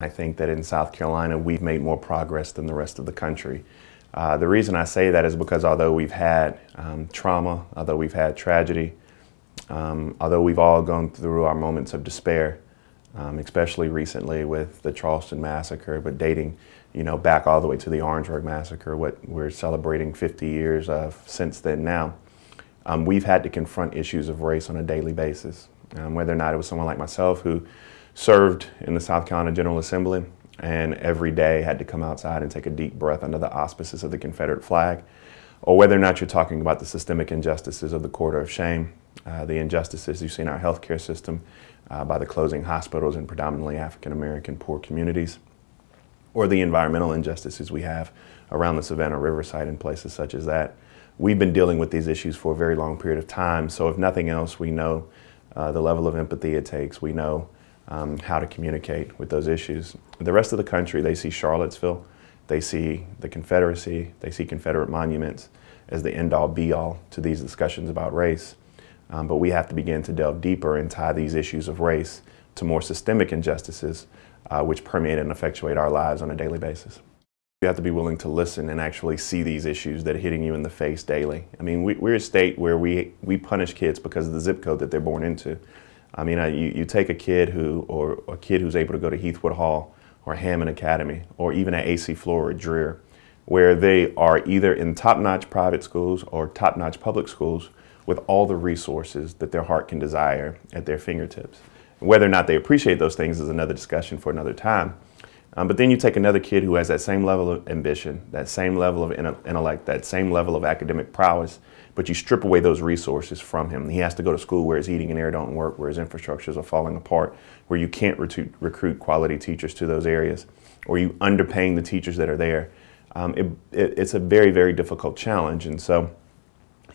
I think that in South Carolina, we've made more progress than the rest of the country. The reason I say that is because although we've had trauma, although we've had tragedy, although we've all gone through our moments of despair, especially recently with the Charleston massacre, but dating, back all the way to the Orangeburg massacre, what we're celebrating 50 years of since then now, we've had to confront issues of race on a daily basis. Whether or not it was someone like myself who served in the South Carolina General Assembly and every day had to come outside and take a deep breath under the auspices of the Confederate flag, or whether or not you're talking about the systemic injustices of the quarter of shame, the injustices you see in our healthcare system by the closing hospitals in predominantly African-American poor communities, or the environmental injustices we have around the Savannah Riverside and places such as that. We've been dealing with these issues for a very long period of time, so if nothing else, we know the level of empathy it takes. We know how to communicate with those issues. The rest of the country, they see Charlottesville, they see the Confederacy, they see Confederate monuments as the end-all be-all to these discussions about race. But we have to begin to delve deeper and tie these issues of race to more systemic injustices which permeate and effectuate our lives on a daily basis. You have to be willing to listen and actually see these issues that are hitting you in the face daily. I mean, we're a state where we punish kids because of the zip code that they're born into. I mean, you take a kid or a kid who's able to go to Heathwood Hall or Hammond Academy or even at AC Flora or Dreer, where they are either in top-notch private schools or top-notch public schools with all the resources that their heart can desire at their fingertips. Whether or not they appreciate those things is another discussion for another time. But then you take another kid who has that same level of ambition, that same level of intellect, that same level of academic prowess, but you strip away those resources from him. He has to go to school where his heating and air don't work, where his infrastructures are falling apart, where you can't recruit quality teachers to those areas, or you underpaying the teachers that are there. It's a very, very difficult challenge. And so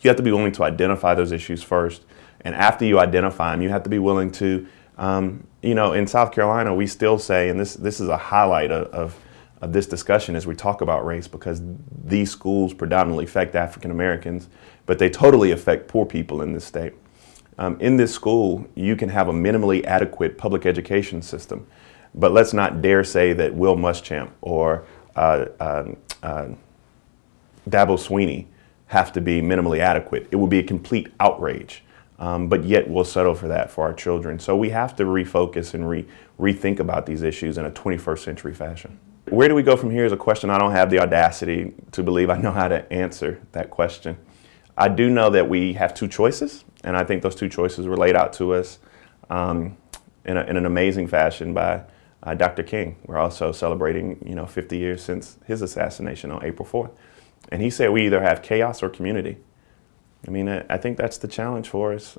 you have to be willing to identify those issues first. And after you identify them, you have to be willing to, in South Carolina, we still say, and this is a highlight of this discussion as we talk about race, because these schools predominantly affect African Americans, but they totally affect poor people in this state. In this school, you can have a minimally adequate public education system, but let's not dare say that Will Muschamp or Dabo Sweeney have to be minimally adequate. It would be a complete outrage. But yet we'll settle for that for our children. So we have to refocus and rethink about these issues in a 21st century fashion. Where do we go from here is a question I don't have the audacity to believe I know how to answer that question. I do know that we have two choices, and I think those two choices were laid out to us in an amazing fashion by Dr. King. We're also celebrating 50 years since his assassination on April 4th. And he said we either have chaos or community. I mean, I think that's the challenge for us.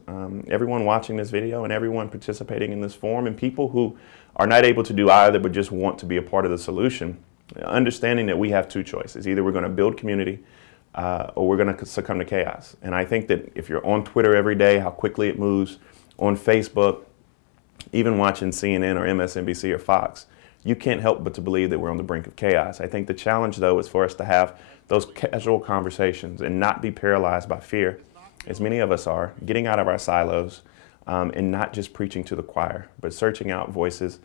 Everyone watching this video and everyone participating in this forum, and people who are not able to do either but just want to be a part of the solution, understanding that we have two choices. Either we're going to build community or we're going to succumb to chaos. And I think that if you're on Twitter every day, how quickly it moves, on Facebook, even watching CNN or MSNBC or Fox, you can't help but to believe that we're on the brink of chaos. I think the challenge, though, is for us to have those casual conversations and not be paralyzed by fear, as many of us are, getting out of our silos and not just preaching to the choir, but searching out voices.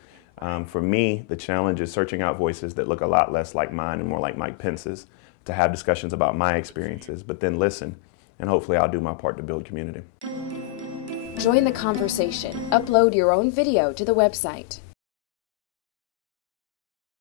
For me, the challenge is searching out voices that look a lot less like mine and more like Mike Pence's, to have discussions about my experiences, but then listen, and hopefully I'll do my part to build community. Join the conversation. Upload your own video to the website.